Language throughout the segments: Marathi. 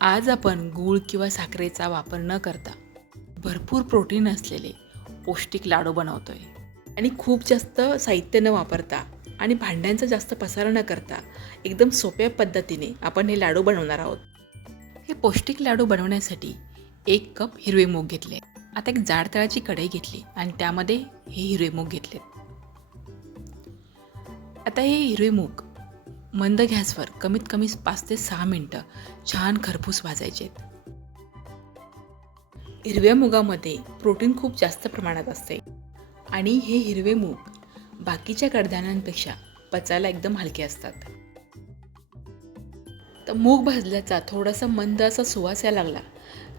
आज आपण गूळ किंवा साखरेचा वापर न करता भरपूर प्रोटीन असलेले पौष्टिक लाडू बनवतोय आणि खूप जास्त साहित्य न वापरता आणि भांड्यांचा जास्त पसारा न करता एकदम सोप्या पद्धतीने आपण हे लाडू बनवणार आहोत. हे पौष्टिक लाडू बनवण्यासाठी 1 कप हिरवे मूग घेतले. आता एक जाड तळाची कढई घेतली आणि त्यामध्ये हे हिरवे मूग घेतले. आता हे हिरवे मूग मंद गॅसवर कमीत कमी 5 ते 6 मिनिटं छान खरपूस भाजायचे आहेत. हिरव्या मुगामध्ये प्रोटीन खूप जास्त प्रमाणात असते आणि हे हिरवे मूग बाकीच्या कडधान्यांपेक्षा पचायला एकदम हलके असतात. तर मूग भाजल्याचा थोडासा मंद असा सुवास यायला लागला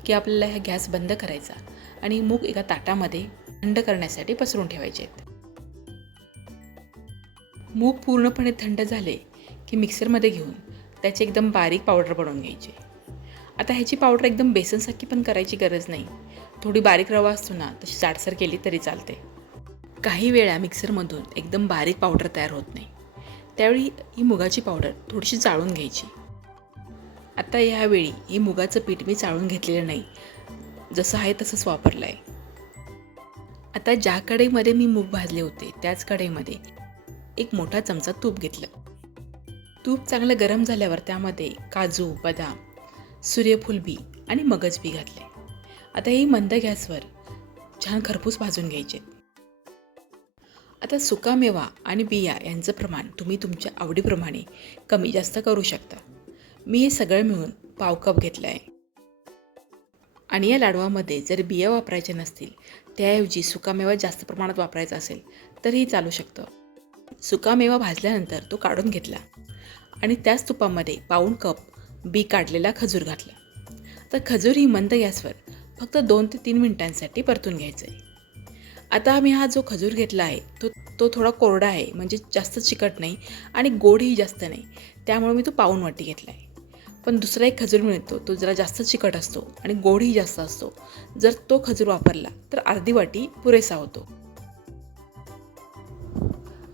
की आपल्याला हा गॅस बंद करायचा आणि मूग एका ताटामध्ये थंड करण्यासाठी पसरून ठेवायचे आहेत. मूग पूर्णपणे थंड झाले की मिक्सरमध्ये घेऊन त्याची एकदम बारीक पावडर बनवून घ्यायची. आता ह्याची पावडर एकदम बेसनसारखी पण करायची गरज नाही. थोडी बारीक रवा असतो ना, तशी जाडसर केली तरी चालते. काही वेळा मिक्सरमधून एकदम बारीक पावडर तयार होत नाही, त्यावेळी ही मुगाची पावडर थोडीशी चाळून घ्यायची. आता यावेळी हे मुगाचं पीठ मी चाळून घेतलेलं नाही, जसं आहे तसंच वापरलं आहे. आता ज्या कढईमध्ये मी मूग भाजले होते त्याच कढईमध्ये एक मोठा चमचा तूप घेतलं. तूप चांगलं गरम झाल्यावर त्यामध्ये काजू, बदाम, सूर्यफूल बी आणि मगज बी घातले. आता ही मंद गॅसवर छान खरपूस भाजून घ्यायचे. आता सुकामेवा आणि बिया यांचं प्रमाण तुम्ही तुमच्या आवडीप्रमाणे कमी जास्त करू शकता. मी हे सगळं मिळून पाव कप घेतलं आहे. आणि या लाडवामध्ये जर बिया वापरायच्या नसतील, त्याऐवजी सुकामेवा जास्त प्रमाणात वापरायचा असेल तरीही चालू शकतं. सुकामेवा भाजल्यानंतर तो काढून घेतला आणि त्याच तुपामध्ये पाऊण कप बी काढलेला खजूर घातला. तर खजूर ही मंद गॅसवर फक्त 2 ते 3 मिनिटांसाठी परतून घ्यायचं आहे. आता आम्ही हा जो खजूर घेतला आहे तो थोडा कोरडा आहे, म्हणजे जास्त चिकट नाही आणि गोडही जास्त नाही, त्यामुळे मी तो पाऊण वाटी घेतला आहे. पण दुसरा एक खजूर मिळतो, तो जरा जास्त चिकट असतो आणि गोडही जास्त असतो. जर तो खजूर वापरला तर अर्धी वाटी पुरेसा होतो.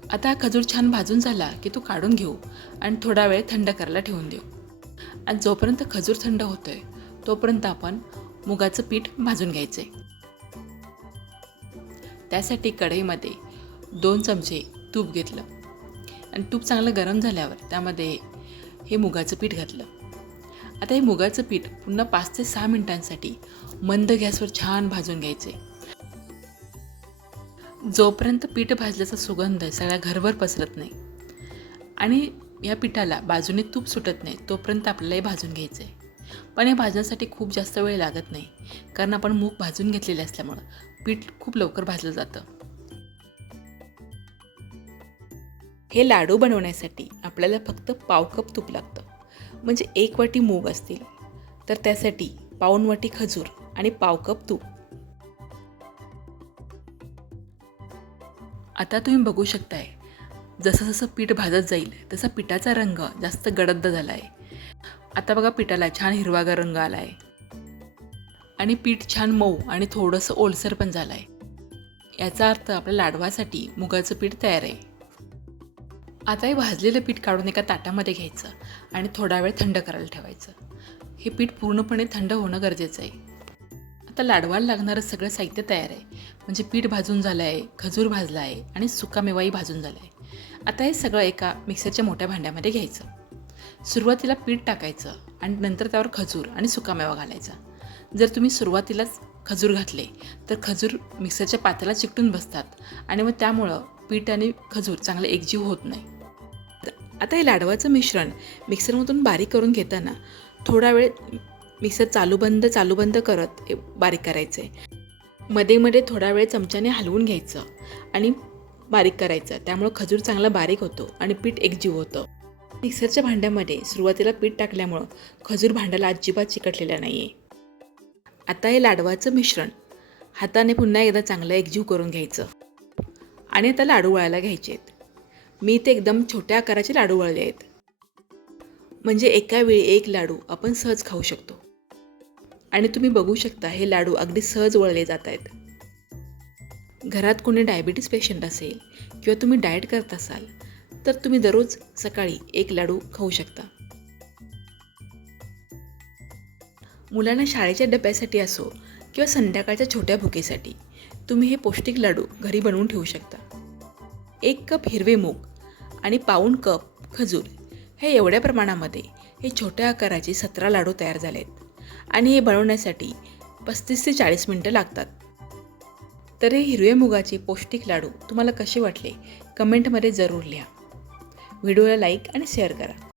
आता हा खजूर छान भाजून झाला की तो काढून घेऊ आणि थोडा वेळ थंड करायला ठेवून देऊ. आणि जोपर्यंत खजूर थंड होतोय तोपर्यंत आपण मुगाचं पीठ भाजून घ्यायचं आहे. त्यासाठी कढईमध्ये 2 चमचे तूप घेतलं आणि तूप चांगलं गरम झाल्यावर त्यामध्ये हे मुगाचं पीठ घातलं. आता हे मुगाचं पीठ पुन्हा 5 ते 6 मिनिटांसाठी मंद गॅसवर छान भाजून घ्यायचे. जोपर्यंत पीठ भाजल्याचा सुगंध सगळ्या घरभर पसरत नाही आणि या पिठाला बाजूने तूप सुटत नाही तोपर्यंत आपल्याला हे भाजून घ्यायचं आहे. पण हे भाजण्यासाठी खूप जास्त वेळ लागत नाही, कारण आपण मूग भाजून घेतलेले असल्यामुळं पीठ खूप लवकर भाजलं जातं. हे लाडू बनवण्यासाठी आपल्याला फक्त पाव कप तूप लागतं. म्हणजे 1 वाटी मूग असतील तर त्यासाठी पाऊण वाटी खजूर आणि पाव कप तूप. आता तुम्ही बघू शकताय, जसं जसं पीठ भाजत जाईल तसा पिठाचा रंग जास्त गडद झाला आहे. आता बघा पिठाला छान हिरवागार रंग आला आहे आणि पीठ छान मऊ आणि थोडंसं ओलसर पण झालं आहे. याचा अर्थ आपल्या लाडवासाठी मुगाचं पीठ तयार आहे. आता हे भाजलेलं पीठ काढून एका ताटामध्ये घ्यायचं आणि थोडा वेळ थंड करायला ठेवायचं. हे पीठ पूर्णपणे थंड होणं गरजेचं आहे. आता लाडवाला लागणारं सगळं साहित्य तयार आहे. म्हणजे पीठ भाजून झालं आहे, खजूर भाजला आहे आणि सुकामेवाही भाजून झाला आहे. आता हे सगळं एका मिक्सरच्या मोठ्या भांड्यामध्ये घ्यायचं. सुरुवातीला पीठ टाकायचं आणि नंतर त्यावर खजूर आणि सुकामेवा घालायचा. जर तुम्ही सुरुवातीलाच खजूर घातले तर खजूर मिक्सरच्या पात्याला चिकटून बसतात आणि मग त्यामुळं पीठ आणि खजूर चांगले एकजीव होत नाही. आता हे लाडवाचं मिश्रण मिक्सरमधून बारीक करून घेताना थोडा वेळ मिक्सर चालू बंद करत बारीक करायचं आहे. मध्ये मध्ये थोडा वेळ चमच्याने हलवून घ्यायचं आणि बारीक करायचं. त्यामुळं खजूर चांगला बारीक होतो आणि पीठ एकजीव होतं. मिक्सरच्या भांड्यामध्ये सुरुवातीला पीठ टाकल्यामुळं खजूर भांड्याला अजिबात चिकटलेला नाही आहे. आता हे लाडवाचं मिश्रण हाताने पुन्हा एकदा चांगलं एकजीव करून घ्यायचं आणि आता लाडू वळायला घ्यायचे आहेत. मी ते एकदम छोट्या आकाराचे लाडू वळले आहेत. म्हणजे एका वेळी एक लाडू आपण सहज खाऊ शकतो. आणि तुम्ही बघू शकता हे लाडू अगदी सहज वळले जात आहेत. घरात कोणी डायबिटीस पेशंट असेल किंवा तुम्ही डाएट करत असाल तर तुम्ही दररोज सकाळी एक लाडू खाऊ शकता. मुलांना शाळेच्या डब्यासाठी असो किंवा संध्याकाळच्या छोट्या भुकेसाठी तुम्ही हे पौष्टिक लाडू घरी बनवून ठेवू शकता. 1 कप हिरवे मूग आणि पाऊण कप खजूर हे एवढ्या प्रमाणामध्ये हे छोट्या आकाराचे 17 लाडू तयार झाले आहेत आणि हे बनवण्यासाठी 35 ते 40 मिनटं लागतात. तर हे हिरव्या मुगाचे पौष्टिक लाडू तुम्हाला कसे वाटले कमेंटमध्ये जरूर लिहा. व्हिडिओला लाईक आणि शेअर करा.